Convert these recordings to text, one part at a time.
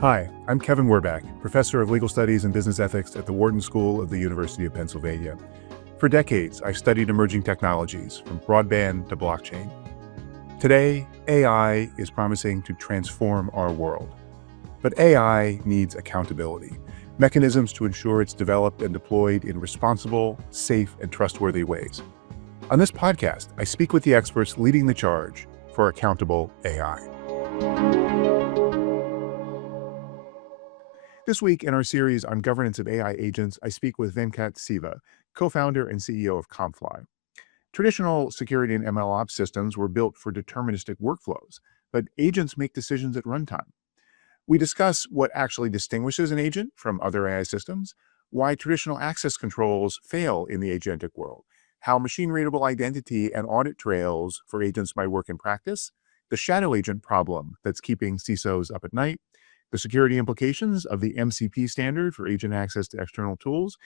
Hi, I'm Kevin Werbach, Professor of Legal Studies and Business Ethics at the Wharton School of the University of Pennsylvania. For decades, I've studied emerging technologies, from broadband to blockchain. Today, AI is promising to transform our world. But AI needs accountability, mechanisms to ensure it's developed and deployed in responsible, safe, and trustworthy ways. On this podcast, I speak with the experts leading the charge for accountable AI. This week in our series on governance of AI agents, I speak with Venkat Siva, co-founder and CEO of CompFly. Traditional security and MLOps systems were built for deterministic workflows, but agents make decisions at runtime. We discuss what actually distinguishes an agent from other AI systems, why traditional access controls fail in the agentic world, how machine-readable identity and audit trails for agents might work in practice, the shadow agent problem that's keeping CISOs up at night, the security implications of the MCP standard for agent access to external tools,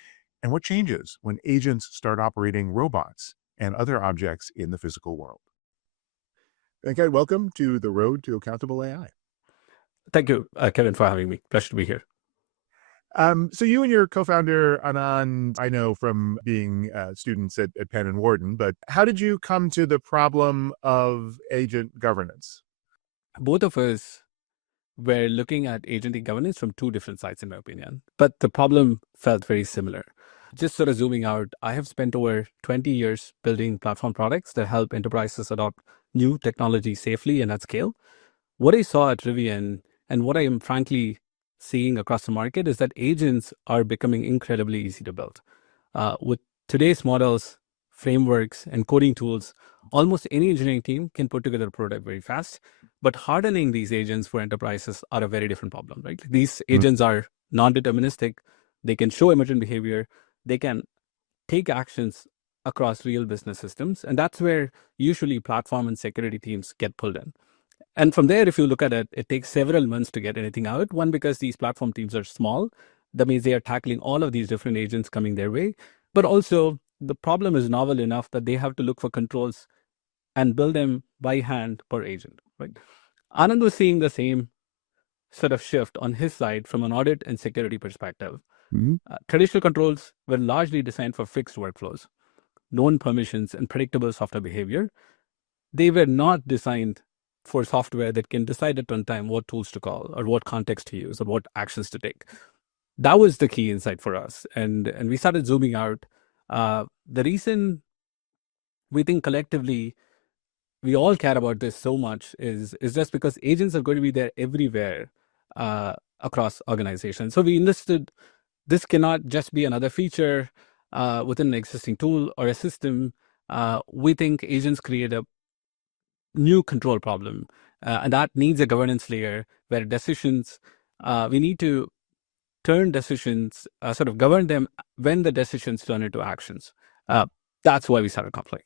and what changes when agents start operating robots and other objects in the physical world. Venkat, welcome to the Road to Accountable AI. Thank you, Kevin, for having me. Pleasure to be here. So you and your co-founder, Anand, I know from being students at Penn and Wharton, but how did you come to the problem of agent governance? Both of us were looking at agentic governance from two different sides, in my opinion, but the problem felt very similar. Just sort of zooming out, I have spent over 20 years building platform products that help enterprises adopt new technology safely and at scale. What I saw at Rivian and what I am frankly seeing across the market is that agents are becoming incredibly easy to build. With today's models, frameworks, and coding tools, almost any engineering team can put together a prototype very fast. But hardening these agents for enterprises are a very different problem, right? These agents are non-deterministic. They can show emergent behavior. They can take actions across real business systems. And that's where usually platform and security teams get pulled in. And from there, if you look at it, it takes several months to get anything out. One, because these platform teams are small. That means they are tackling all of these different agents coming their way. But also, the problem is novel enough that they have to look for controls and build them by hand per agent, right? Anand was seeing the same sort of shift on his side from an audit and security perspective. Traditional controls were largely designed for fixed workflows, known permissions, and predictable software behavior. They were not designed for software that can decide at runtime what tools to call or what context to use or what actions to take. That was the key insight for us. And we started zooming out. The reason we think collectively we all care about this so much is just because agents are going to be there everywhere across organizations. So we enlisted, this cannot just be another feature within an existing tool or a system. We think agents create a new control problem, and that needs a governance layer where decisions, we need to turn decisions, sort of govern them when the decisions turn into actions. That's why we started CompFly.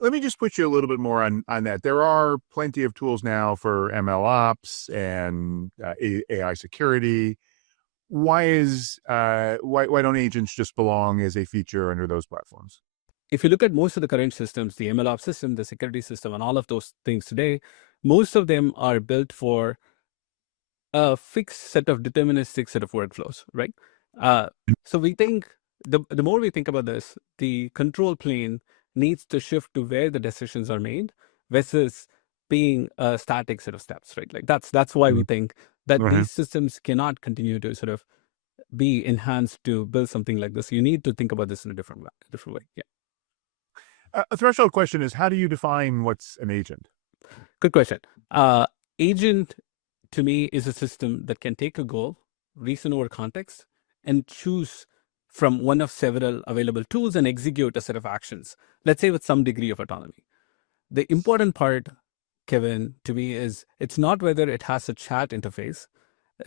Let me just put you a little bit more on that. There are plenty of tools now for MLOps and AI security. Why don't agents just belong as a feature under those platforms? If you look at most of the current systems, the MLOps system, the security system, and all of those things today, most of them are built for a fixed set of deterministic set of workflows, right? So we think the more we think about this, the control plane needs to shift to where the decisions are made versus being a static set of steps, right? Like that's why we think that these systems cannot continue to sort of be enhanced to build something like this. You need to think about this in a different way. Yeah. A threshold question is, how do you define what's an agent? Good question. Agent, to me, is a system that can take a goal, reason over context, and choose from one of several available tools and execute a set of actions, let's say with some degree of autonomy. The important part, Kevin, to me is it's not whether it has a chat interface.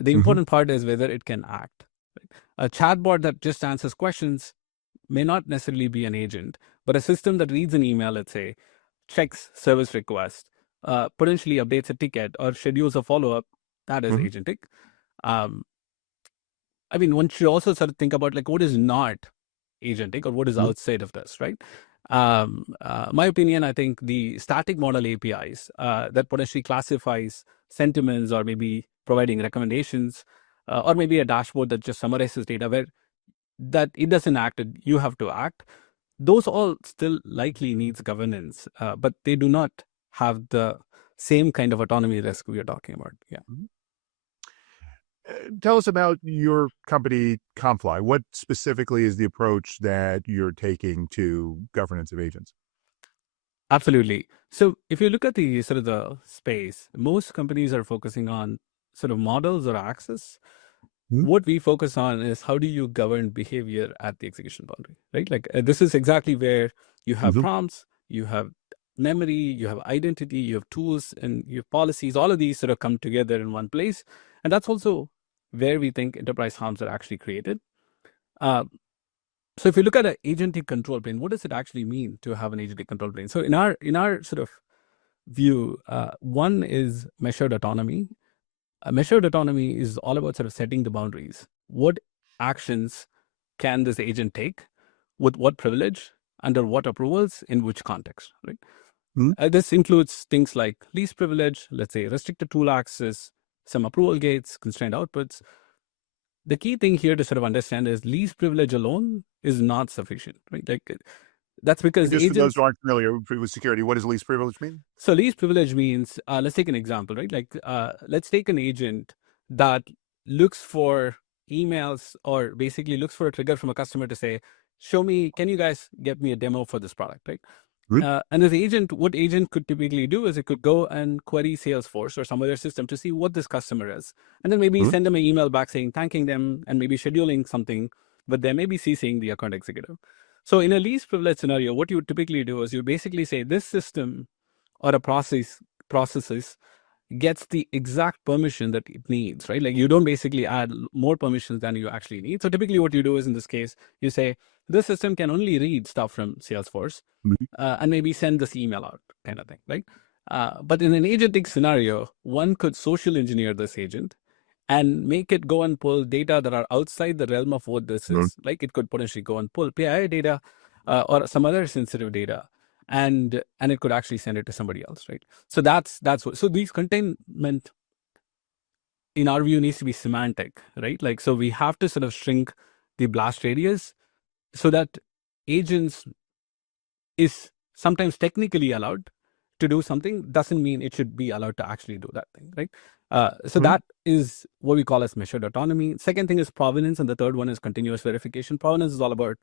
The important part is whether it can act. Right? A chatbot that just answers questions may not necessarily be an agent, but a system that reads an email, let's say, checks service request, potentially updates a ticket or schedules a follow-up, that is agentic. I mean, one should also sort of think about like what is not agentic or what is outside of this, right? My opinion, I think the static model APIs that potentially classifies sentiments or maybe providing recommendations, or maybe a dashboard that just summarizes data where that it doesn't act, you have to act. Those all still likely needs governance, but they do not have the same kind of autonomy risk we are talking about. Yeah. Mhm. Tell us about your company, CompFly. What specifically is the approach that you're taking to governance of agents? Absolutely. So if you look at the sort of the space, most companies are focusing on sort of models or access. Mhm. What we focus on is how do you govern behavior at the execution boundary, right? Like this is exactly where you have Mhm. prompts, you have memory, you have identity, you have tools, and you have policies. All of these sort of come together in one place. And that's also where we think enterprise harms are actually created. Uh, so if you look at an agentic control plane, what does it actually mean to have an agentic control plane? So in our sort of view, one is measured autonomy. Measured autonomy is all about sort of setting the boundaries. What actions can this agent take, with what privilege, under what approvals, in which context, right? Mhm. This includes things like least privilege, let's say restricted tool access, some approval gates, constrained outputs. The key thing here to sort of understand is least privilege alone is not sufficient, right? Like that's And because just for those who agents. aren't familiar with security, what does least privilege mean? So least privilege means, let's take an example, right? Like let's take an agent that looks for emails or basically looks for a trigger from a customer to say, show me, can you guys get me a demo for this product, right? Mhm. And this agent, what agent could typically do is it could go and query Salesforce or some other system to see what this customer is. And then maybe Mhm. send them an email back saying, thanking them and maybe scheduling something, but they may be CCing the account executive. So in a least privilege scenario, what you would typically do is you basically say this system or a processes gets the exact permission that it needs, right? Like you don't basically add more permissions than you actually need. So typically what you do is in this case, you say, this system can only read stuff from Salesforce Mhm. and maybe send this email out kind of thing, right? But in an agentic scenario, one could social engineer this agent and make it go and pull data that are outside the realm of what this Mhm. is. Like it could potentially go and pull PII data or some other sensitive data, and it could actually send it to somebody else, right? So that's what. So these containment, in our view, needs to be semantic, right? Like so we have to sort of shrink the blast radius so that agents is sometimes technically allowed to do something doesn't mean it should be allowed to actually do that thing, right? So Mhm. that is what we call as measured autonomy. Second thing is provenance, and the third one is continuous verification. Provenance is all about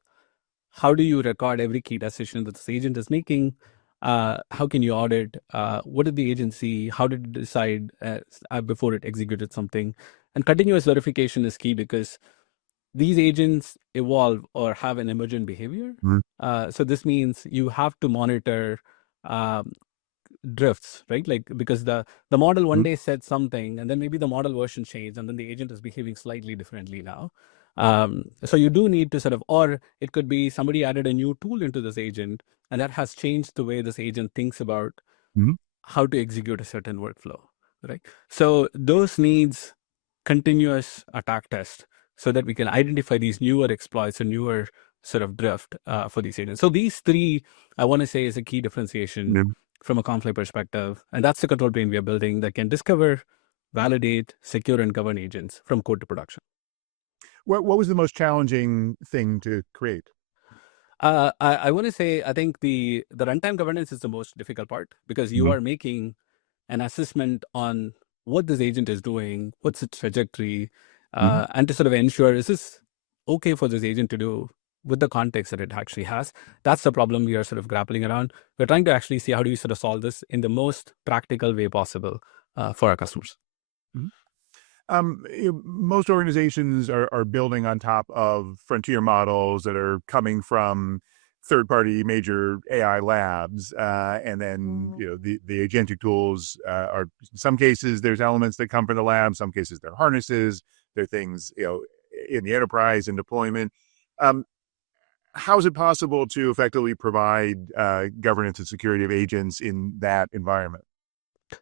how do you record every key decision that this agent is making? How can you audit? What did the agency? How did it decide before it executed something? And continuous verification is key because these agents evolve or have an emergent behavior. Mhm. So this means you have to monitor um, drifts, right? Like because the model one Mhm. day said something, and then maybe the model version changed, and then the agent is behaving slightly differently now. So you do need to sort of, or it could be somebody added a new tool into this agent, and that has changed the way this agent thinks about Mhm. how to execute a certain workflow, right? So those needs continuous attack test so that we can identify these newer exploits and newer sort of drift for these agents. So these three, I want to say, is a key differentiation Mhm. from a conflict perspective. And that's the control plane we are building that can discover, validate, secure, and govern agents from code to production. What was the most challenging thing to create? I want to say, I think the runtime governance is the most difficult part because you Mhm. are making an assessment on what this agent is doing, what's its trajectory, Mhm. and to sort of ensure is this okay for this agent to do with the context that it actually has. That's the problem we are sort of grappling around. We're trying to actually see how do we sort of solve this in the most practical way possible for our customers. Mhm. Most organizations are building on top of frontier models that are coming from third-party major AI labs, and then the agentic tools are in some cases there's elements that come from the lab, some cases they're harnesses, they're things in the enterprise and deployment. Um, how is it possible to effectively provide governance and security of agents in that environment?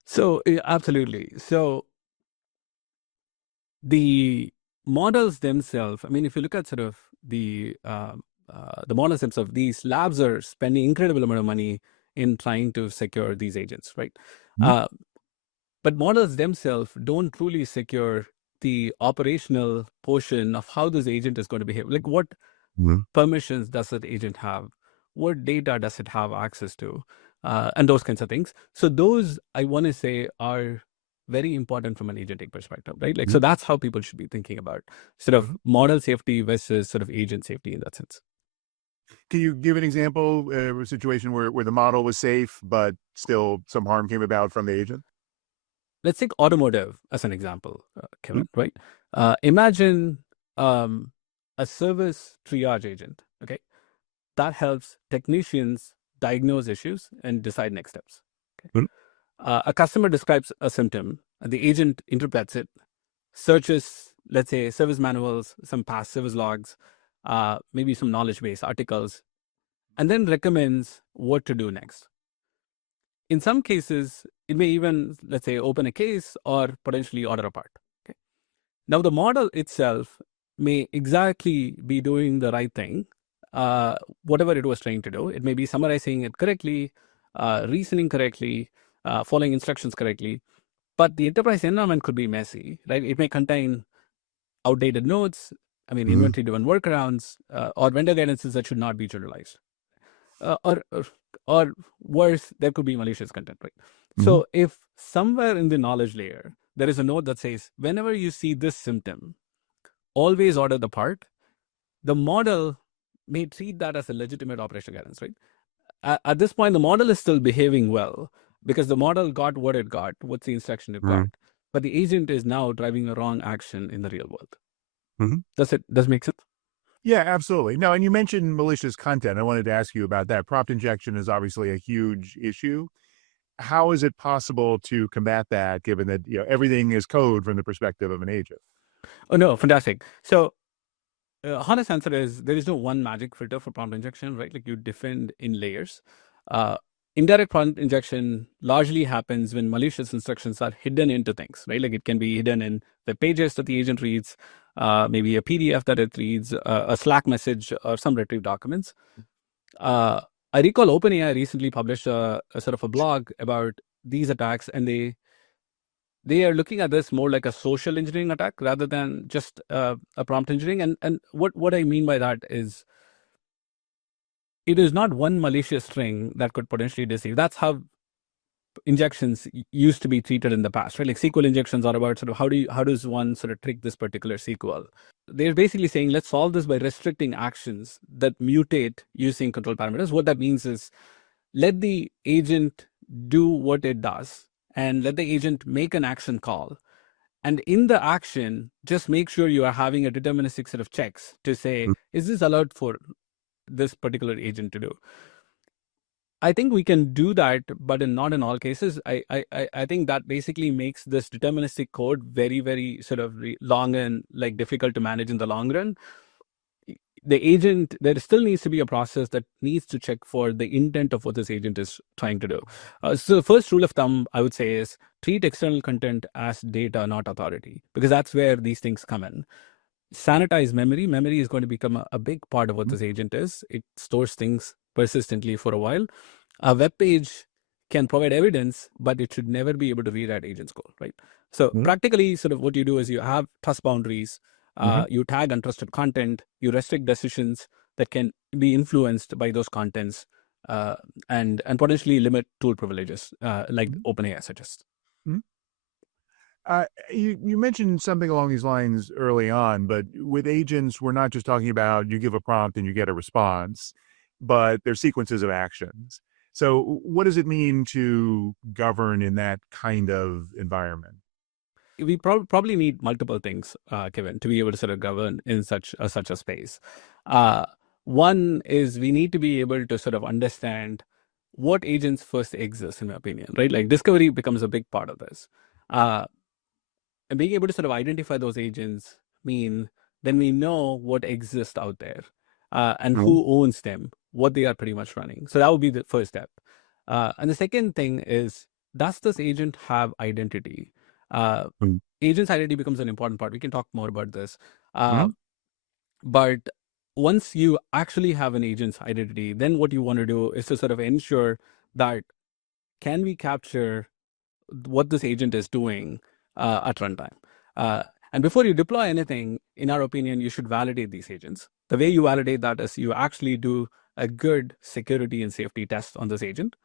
So absolutely. So the models themselves, I mean, if you look at sort of the models themselves, these labs are spending incredible amount of money in trying to secure these agents, right? Mhm. Uh, But models themselves don't truly secure the operational portion of how this agent is going to behave. Like, what Mhm. permissions does that agent have? What data does it have access to? And those kinds of things. So those, I want to say, are very important from an agentic perspective, right? Like, so Mhm. that's how people should be thinking about sort of Mhm. model safety versus sort of agent safety in that sense. Can you give an example of a situation where the model was safe, but still some harm came about from the agent? Let's take automotive as an example, Mhm. Kevin, right? Imagine um, a service triage agent, okay, that helps technicians diagnose issues and decide next steps. Okay. Mhm. A customer describes a symptom, and the agent interprets it, searches, let's say, service manuals, some past service logs, maybe some knowledge base articles, and then recommends what to do next. In some cases, it may even, let's say, open a case or potentially order a part. Okay. Now, the model itself may exactly be doing the right thing, whatever it was trying to do. It may be summarizing it correctly, reasoning correctly, following instructions correctly, but the enterprise environment could be messy, right? It may contain outdated notes, I mean, Mhm. inventory-driven workarounds, or vendor guidances that should not be generalized. Uh, or, or, or worse, there could be malicious content, right? Mhm. So if somewhere in the knowledge layer, there is a note that says, whenever you see this symptom, always order the part, the model may treat that as a legitimate operational guidance, right? At this point, the model is still behaving well because the model got what it got, what's the instruction it got, Mhm. but the agent is now driving a wrong action in the real world. Mhm. Does it make sense? Yeah, absolutely. No, and you mentioned malicious content. I wanted to ask you about that. Prompt injection is obviously a huge issue. How is it possible to combat that given that, everything is code from the perspective of an agent? Oh no, fantastic. So honest answer is there is no one magic filter for prompt injection, right? Like you defend in layers. Uh, Indirect prompt injection largely happens when malicious instructions are hidden into things, right? Like it can be hidden in the pages that the agent reads, maybe a PDF that it reads, a Slack message, or some retrieved documents. Uh, I recall OpenAI recently published a sort of a blog about these attacks, and they are looking at this more like a social engineering attack rather than just a prompt engineering. And what I mean by that is it is not one malicious string that could potentially deceive. That's how injections used to be treated in the past, right? Like SQL injections are about sort of how does one sort of trick this particular SQL? They're basically saying let's solve this by restricting actions that mutate using control parameters. What that means is let the agent do what it does and let the agent make an action call. And in the action, just make sure you are having a deterministic set of checks to say, Mm. is this allowed for this particular agent to do? I think we can do that, but not in all cases. I think that basically makes this deterministic code very, very sort of long and like difficult to manage in the long run. The agent, there still needs to be a process that needs to check for the intent of what this agent is trying to do. So the first rule of thumb I would say is treat external content as data, not authority, because that's where these things come in. Sanitize memory. Memory is going to become a big part of what Mhm. this agent is. It stores things persistently for a while. A web page can provide evidence, but it should never be able to rewrite agent's code, right? So Mhm. practically, sort of what you do is you have trust boundaries, Mhm. you tag untrusted content, you restrict decisions that can be influenced by those contents, and potentially limit tool privileges, like Mhm. OpenAI suggests. Mhm. You mentioned something along these lines early on, but with agents, we're not just talking about you give a prompt and you get a response, but there's sequences of actions. So, what does it mean to govern in that kind of environment? We probably need multiple things, Kevin, to be able to sort of govern in such a space. Uh, One is we need to be able to sort of understand what agents first exist, in my opinion, right? Like discovery becomes a big part of this. Uh, and being able to sort of identify those agents mean then we know what exists out there, and Mhm. who owns them, what they are pretty much running. So that would be the first step. And the second thing is, does this agent have identity? Uh, Mhm. Agent's identity becomes an important part. We can talk more about this. Uh, Mhm. but once you actually have an agent's identity, then what you want to do is to sort of ensure that can we capture what this agent is doing at runtime. And before you deploy anything, in our opinion, you should validate these agents. The way you validate that is you actually do a good security and safety test on this agent.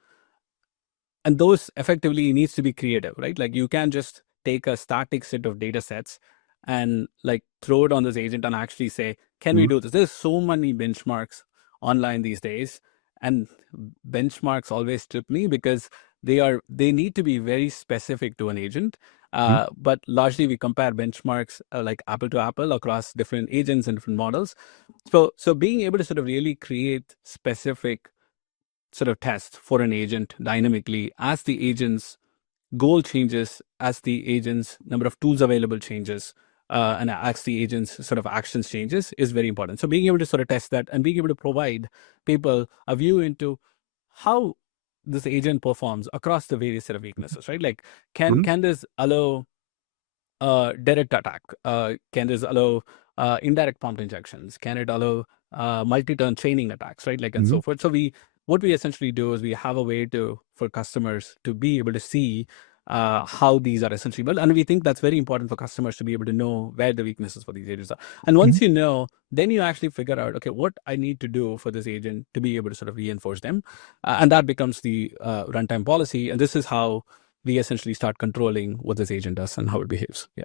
And those effectively needs to be creative, right? Like you can just take a static set of data sets and like throw it on this agent and actually say, can we Mhm. do this? There's so many benchmarks online these days, and benchmarks always trip me because they need to be very specific to an agent. Mhm. But largely we compare benchmarks like apple to apple across different agents and different models. So being able to sort of really create specific sort of test for an agent dynamically as the agent's goal changes, as the agent's number of tools available changes, and as the agent's sort of actions changes is very important. So being able to sort of test that and being able to provide people a view into how this agent performs across the various set of weaknesses, right? Like Mhm. can this allow direct attack? Can this allow indirect prompt injections? Can it allow multi-turn chaining attacks, right? Like and Mhm. so forth. So what we essentially do is we have a way for customers to be able to see how these are essentially built, and we think that's very important for customers to be able to know where the weaknesses for these agents are. And Mhm. once you know, then you actually figure out, okay, what I need to do for this agent to be able to sort of reinforce them, and that becomes the runtime policy. And this is how we essentially start controlling what this agent does and how it behaves. Yeah.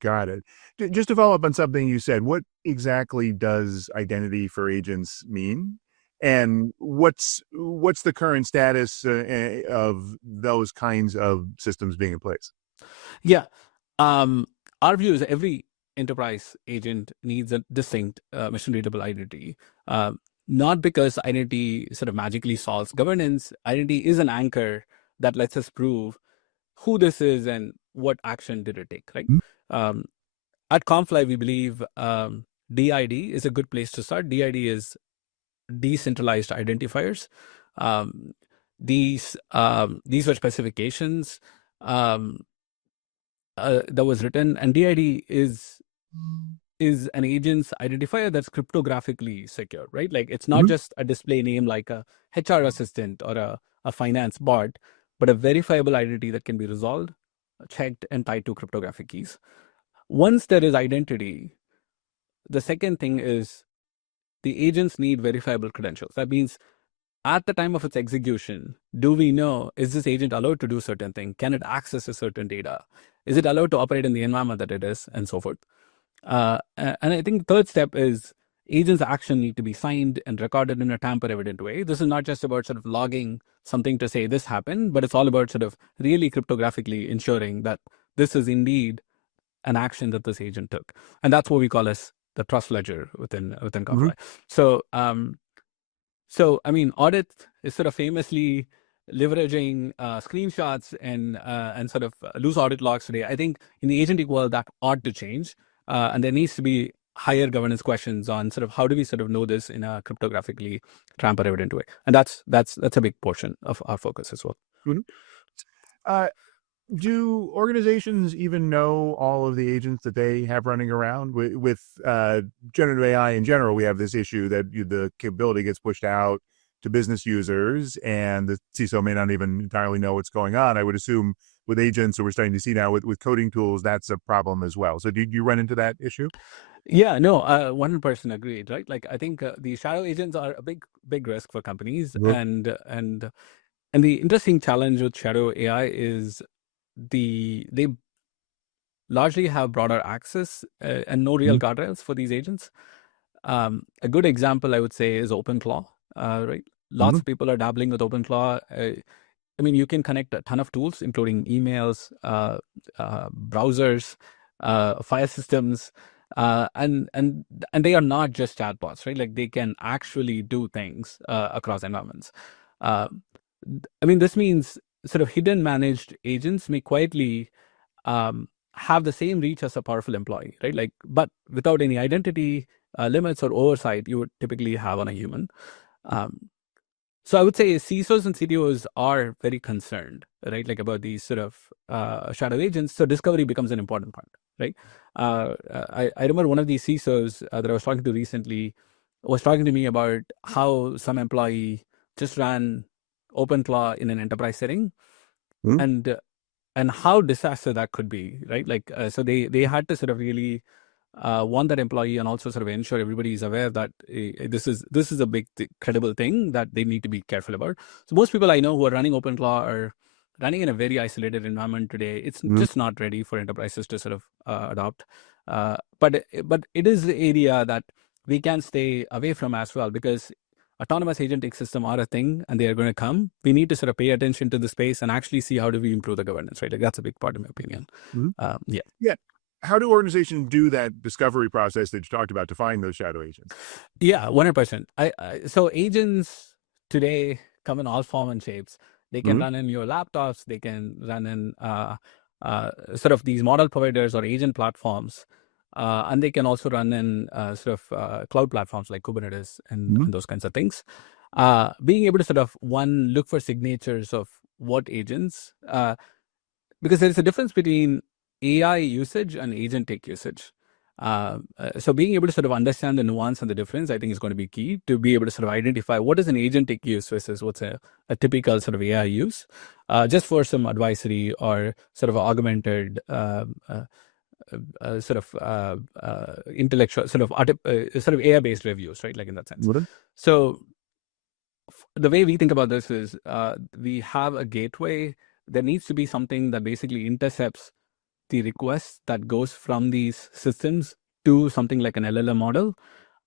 Got it. Just to follow up on something you said, what exactly does identity for agents mean? And what's the current status of those kinds of systems being in place? Yeah. Um, our view is every enterprise agent needs a distinct mission readable identity. Uh, Not because identity sort of magically solves governance. Identity is an anchor that lets us prove who this is and what action did it take, right? Mhm. Um, at CompFly, we believe DID is a good place to start. DID is decentralized identifiers. Um, these were specifications um, that was written, and DID is an agent's identifier that's cryptographically secure, right? Like it's not Mhm. just a display name like a HR assistant or a finance bot, but a verifiable identity that can be resolved, checked, and tied to cryptographic keys. Once there is identity, the second thing is the agents need verifiable credentials. That means at the time of its execution, do we know, is this agent allowed to do certain thing? Can it access a certain data? Is it allowed to operate in the environment that it is, and so forth? And I think the third step is agents' action need to be signed and recorded in a tamper-evident way. This is not just about sort of logging something to say this happened, but it's all about sort of really cryptographically ensuring that this is indeed an action that this agent took, and that's what we call as the trust ledger within Mhm. CompFly. So I mean, audit is sort of famously leveraging screenshots and sort of loose audit logs today. I think in the agentic world that ought to change, and there needs to be higher governance questions on sort of how do we sort of know this in a cryptographically tamper evident way, and that's a big portion of our focus as well. Mhm. Uh, do organizations even know all of the agents that they have running around with generative AI in general? We have this issue that the capability gets pushed out to business users, and the CISO may not even entirely know what's going on. I would assume with agents, or we're starting to see now with coding tools, that's a problem as well. So, do you run into that issue? Yeah, no, 100% agreed, right? Like I think the shadow agents are a big risk for companies, Mhm. and the interesting challenge with shadow AI is they largely have broader access and no real Mhm. guardrails for these agents. A good example, I would say, is OpenClaw. Right, lots Mhm. of people are dabbling with OpenClaw. I mean, you can connect a ton of tools, including emails, browsers, file systems, and they are not just chatbots, right? Like they can actually do things across environments. Uh, I mean, this means sort of hidden managed agents may quietly have the same reach as a powerful employee, right? Like, but without any identity limits or oversight you would typically have on a human. Um, so I would say CISOs and CTOs are very concerned, right? Like about these sort of shadow agents. So discovery becomes an important part, right? I remember one of these CISOs that I was talking to recently was talking to me about how some employee just ran OpenClaw in an enterprise setting, Mhm. and and how disaster that could be, right? Like, so they had to sort of really warn that employee and also sort of ensure everybody is aware that this is a big credible thing that they need to be careful about. So most people I know who are running OpenClaw are running in a very isolated environment today. It's Mhm. just not ready for enterprises to sort of adopt. But it is the area that we can stay away from as well, because autonomous agentic system are a thing and they are going to come. We need to sort of pay attention to the space and actually see how do we improve the governance, right? Like that's a big part in my opinion. Mhm. Yeah. Yeah. How do organizations do that discovery process that you talked about to find those shadow agents? Yeah, 100%. So agents today come in all form and shapes. They can Mhm. run in your laptops. They can run in sort of these model providers or agent platforms, and they can also run in sort of cloud platforms like Kubernetes Mhm. and those kinds of things. Being able to sort of look for signatures of what agents, because there's a difference between AI usage and agentic usage. So being able to sort of understand the nuance and the difference, I think, is going to be key to be able to sort of identify what is an agentic use versus what's a typical sort of AI use, just for some advisory or sort of augmented sort of intellectual sort of sort of AI based reviews, right? Like in that sense. Wouldn't? So the way we think about this is we have a gateway. There needs to be something that basically intercepts the request that goes from these systems to something like an LLM model.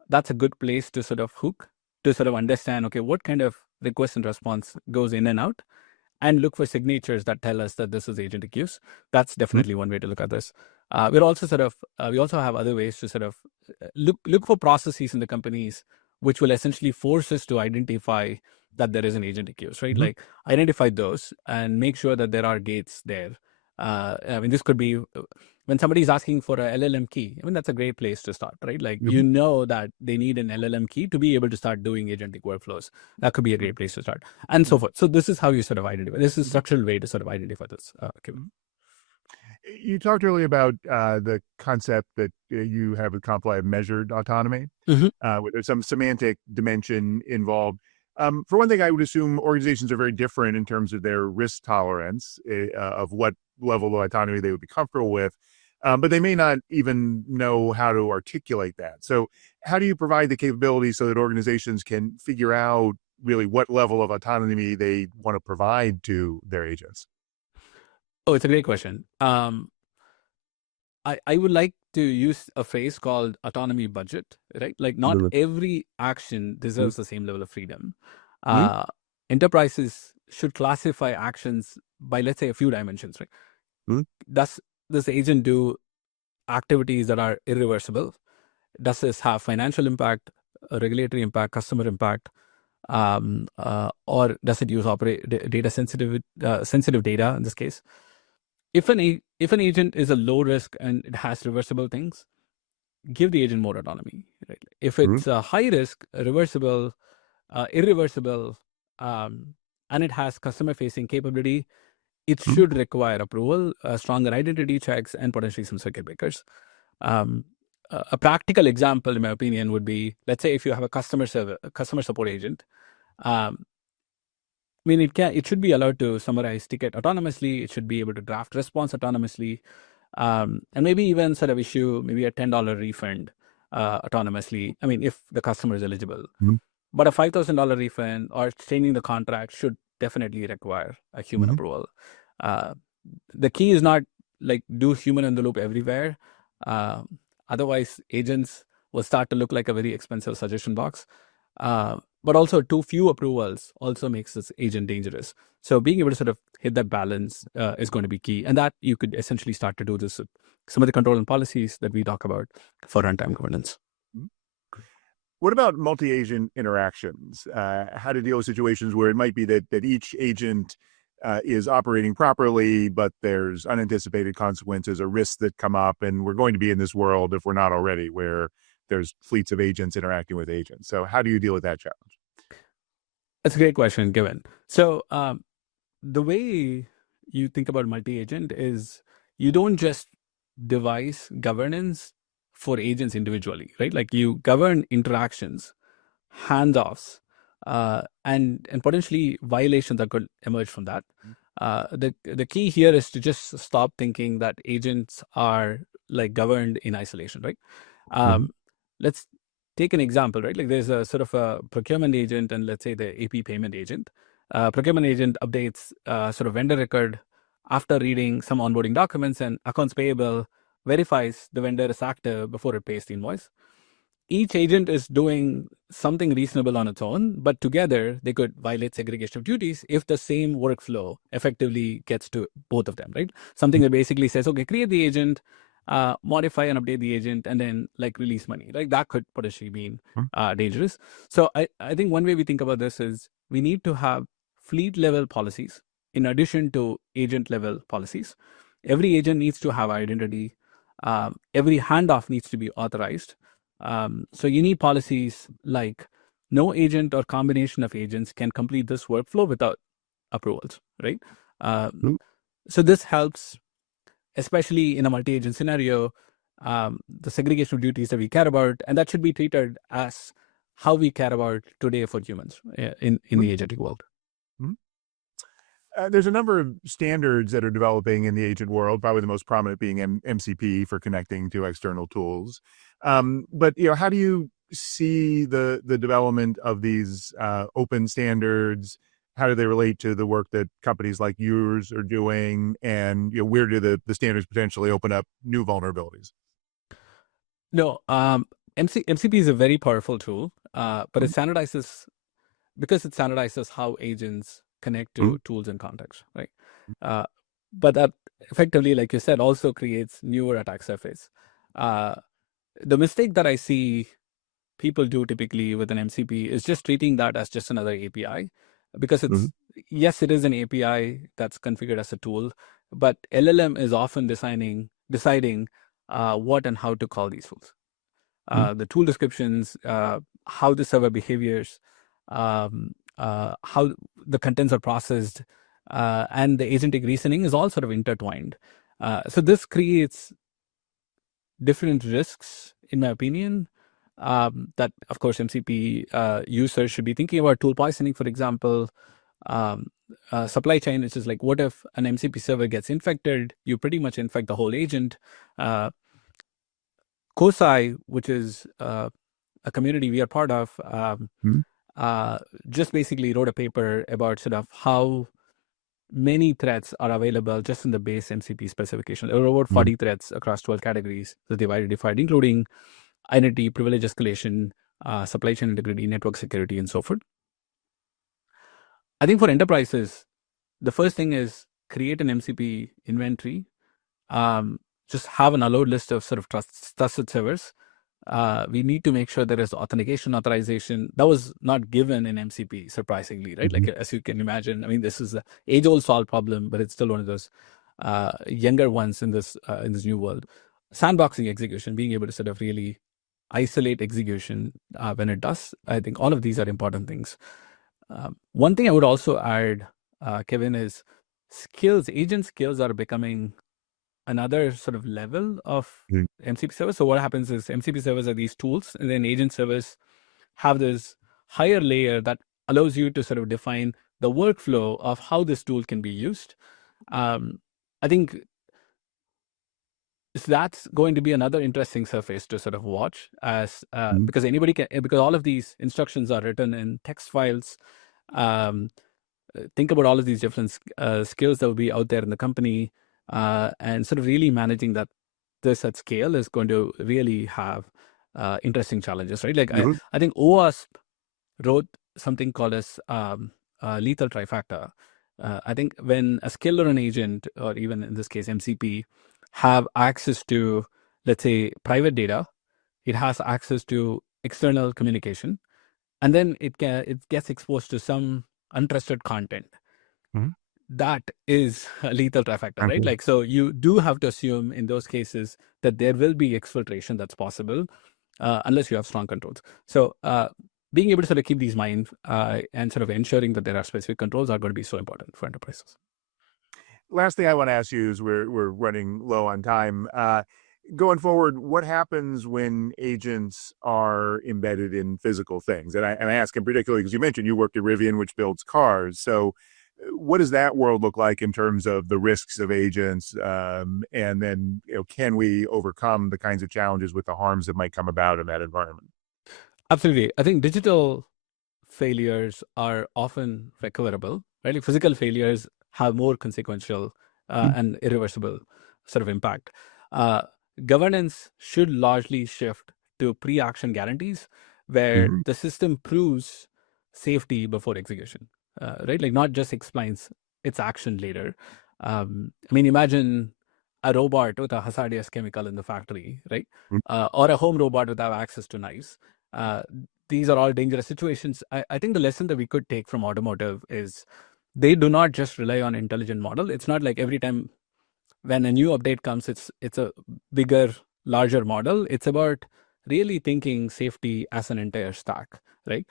That's a good place to sort of hook, to sort of understand, okay, what kind of request and response goes in and out, and look for signatures that tell us that this is agentic use. That's Mhm. definitely one way to look at this. We're also sort of we also have other ways to sort of look for processes in the companies which will essentially force us to identify that there is an agentic use, right? Mhm. Like identify those and make sure that there are gates there. I mean, this could be when somebody is asking for a LLM key. I mean, that's a great place to start, right? Like you Mhm. know that they need an LLM key to be able to start doing agentic workflows. That could be a great place to start, and so forth. So this is how you sort of identify. This is a Mhm. structural way to sort of identify this. Kevin. Mhm. You talked earlier about the concept that you have with CompFly of measured autonomy, Mhm. where there's some semantic dimension involved. For one thing, I would assume organizations are very different in terms of their risk tolerance of what level of autonomy they would be comfortable with, but they may not even know how to articulate that. So, how do you provide the capability so that organizations can figure out really what level of autonomy they want to provide to their agents? Oh, it's a great question. I would like to use a phrase called autonomy budget, right? Like not Really? every action Mhm. deserves the same level of freedom. Mhm. Uh, Enterprises should classify actions by, let's say, a few dimensions, right? Mhm. Does this agent do activities that are irreversible? Does this have financial impact, regulatory impact, customer impact, or does it use data sensitive data in this case? If an agent is a low risk and it has reversible things, give the agent more autonomy. Right? If Mhm. it's a high risk, reversible, irreversible, um, and it has customer facing capability, it Mhm. should require approval, stronger identity checks, and potentially some circuit breakers. Um, a practical example, in my opinion, would be, let's say if you have a customer support agent. Um, I mean, it should be allowed to summarize ticket autonomously. It should be able to draft response autonomously, and maybe even sort of issue maybe a $10 refund autonomously. I mean, if the customer is eligible. Mhm. But a $5,000 refund or changing the contract should definitely require a human Mhm. approval. Uh, the key is not like do human in the loop everywhere. Uh, Otherwise, agents will start to look like a very expensive suggestion box. But also, too few approvals also makes this agent dangerous. So, being able to sort of hit that balance is going to be key, and that you could essentially start to do this with some of the control and policies that we talk about for runtime governance. Mhm. What about multi-agent interactions? How to deal with situations where it might be that each agent is operating properly, but there's unanticipated consequences or risks that come up, and we're going to be in this world if we're not already, where there's fleets of agents interacting with agents. So, how do you deal with that challenge? That's a great question, given. So, the way you think about multi-agent is you don't just devise governance for agents individually, right? Like you govern interactions, handoffs, and potentially violations that could emerge from that. The key here is to just stop thinking that agents are like governed in isolation, right? Mhm. Um, let's take an example, right? Like there's a sort of a procurement agent and let's say the AP payment agent. Procurement agent updates sort of vendor record after reading some onboarding documents, and accounts payable verifies the vendor is active before it pays the invoice. Each agent is doing something reasonable on its own, but together they could violate segregation of duties if the same workflow effectively gets to both of them, right? Something that basically says, okay, create the agent, modify and update the agent, and then like release money. Like that could potentially mean Mhm. dangerous. So I think one way we think about this is we need to have fleet level policies in addition to agent level policies. Every agent needs to have identity. Every handoff needs to be authorized. So you need policies like no agent or combination of agents can complete this workflow without approvals, right? Um, Mhm. so this helps, especially in a multi-agent scenario, the segregation of duties that we care about, and that should be treated as how we care about today for humans in Mhm. the agentic world. Mhm. There's a number of standards that are developing in the agent world, probably the most prominent being MCP for connecting to external tools. But how do you see the development of these open standards? How do they relate to the work that companies like yours are doing? And where do the standards potentially open up new vulnerabilities? No, MCP is a very powerful tool, but it Mhm. standardizes because it standardizes how agents connect Mhm. to tools and context, right? Uh, but that effectively, like you said, also creates newer attack surface. Uh, the mistake that I see people do typically with an MCP is just treating that as just another API, because Mhm. yes, it is an API that's configured as a tool, but LLM is often deciding what and how to call these tools, Mhm. the tool descriptions, how the server behaviors, how the contents are processed, and the agentic reasoning is all sort of intertwined. So this creates different risks, in my opinion, that, of course, MCP users should be thinking about. Tool poisoning, for example, um, supply chain, which is like, what if an MCP server gets infected? You pretty much infect the whole agent. Uh, COSI, which is a community we are part of, Mhm. uh, just basically wrote a paper about sort of how many threats are available just in the base MCP specification. There are over Mhm. 40 threats across 12 categories that they've identified, including identity, privilege escalation, supply chain integrity, network security, and so forth. I think for enterprises, the first thing is create an MCP inventory. Um, just have an allowed list of sort of trusted servers. We need to make sure there is authentication authorization. That was not given in MCP, surprisingly, right? Like, Mhm. as you can imagine, I mean, this is an age-old solved problem, but it's still one of those younger ones in this new world. Sandboxing execution, being able to sort of really isolate execution when it does. I think all of these are important things. One thing I would also add, Kevin, is skills. Agent skills are becoming another sort of level of Mhm. MCP servers. So what happens is MCP servers are these tools, and then agent servers have this higher layer that allows you to sort of define the workflow of how this tool can be used. Um, I think that's going to be another interesting surface to sort of watch, as Mhm. because anybody can, because all of these instructions are written in text files. Um, think about all of these different skills that will be out there in the company, and sort of really managing this at scale is going to really have interesting challenges, right? Like Mhm. I think OWASP wrote something called as lethal trifecta. I think when a skill or an agent, or even in this case MCP, have access to, let's say, private data, it has access to external communication, and then it gets exposed to some untrusted content. Mhm. That is a lethal trifecta, right? Okay. Like, so you do have to assume in those cases that there will be exfiltration that's possible, unless you have strong controls. So being able to sort of keep these in mind, and sort of ensuring that there are specific controls are going to be so important for enterprises. Last thing I want to ask you is we're running low on time. Going forward, what happens when agents are embedded in physical things? And I ask in particular because you mentioned you worked at Rivian, which builds cars. So What does that world look like in terms of the risks of agents? And then, can we overcome the kinds of challenges with the harms that might come about in that environment? Absolutely. I think digital failures are often recoverable, right? Like physical failures have more consequential and irreversible sort of impact. Uh, Governance should largely shift to pre-action guarantees where Mm-hmm. the system proves safety before execution, right? Like not just explains its action later. I mean, imagine a robot with a hazardous chemical in the factory, right? Or a home robot without access to knives. Uh, these are all dangerous situations. I think the lesson that we could take from automotive is they do not just rely on intelligent model. It's not like every time when a new update comes, it's a bigger, larger model. It's about really thinking safety as an entire stack, right?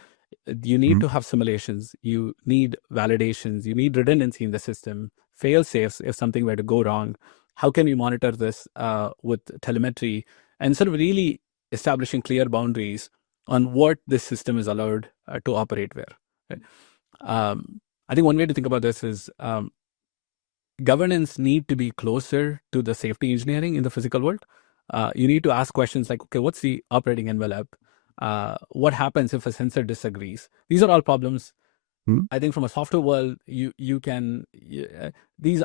You need Mm-hmm. to have simulations, you need validations, you need redundancy in the system, fail safes if something were to go wrong. How can we monitor this with telemetry and sort of really establishing clear boundaries on what this system is allowed to operate where, right? I think one way to think about this is governance need to be closer to the safety engineering in the physical world. You need to ask questions like, okay, what's the operating envelope? What happens if a sensor disagrees? These are all problems. Mm-hmm. I think from a software world, these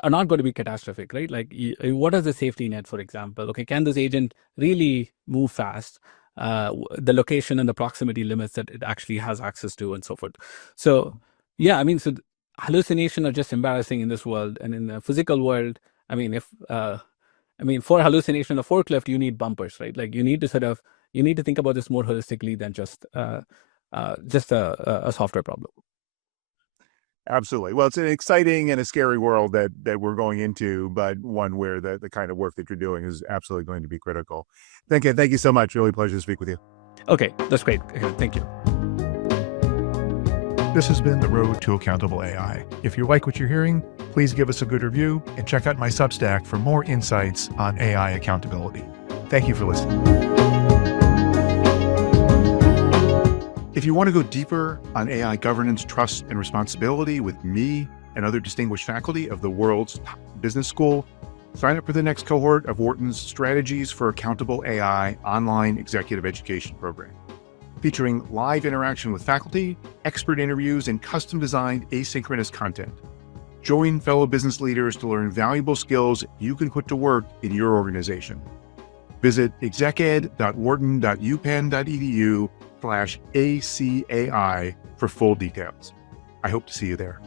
are not going to be catastrophic, right? Like, what is the safety net, for example? Okay, can this agent really move fast? The location and the proximity limits that it actually has access to, and so forth. So, yeah, I mean, so hallucination are just embarrassing in this world, and in the physical world, I mean, for hallucination, a forklift, you need bumpers, right? Like, you need to think about this more holistically than just a software problem. Absolutely. Well, it's an exciting and a scary world that we're going into, but one where the kind of work that you're doing is absolutely going to be critical. Thank you so much. Really a pleasure to speak with you. Okay, that's great. Okay, thank you. This has been The Road to Accountable AI. If you like what you're hearing, please give us a good review and check out my Substack for more insights on AI accountability. Thank you for listening. If you want to go deeper on AI governance, trust, and responsibility with me and other distinguished faculty of the world's top business school, sign up for the next cohort of Wharton's Strategies for Accountable AI online executive education program, featuring live interaction with faculty, expert interviews, and custom-designed asynchronous content. Join fellow business leaders to learn valuable skills you can put to work in your organization. Visit execed.wharton.upenn.edu/ACAI for full details. I hope to see you there.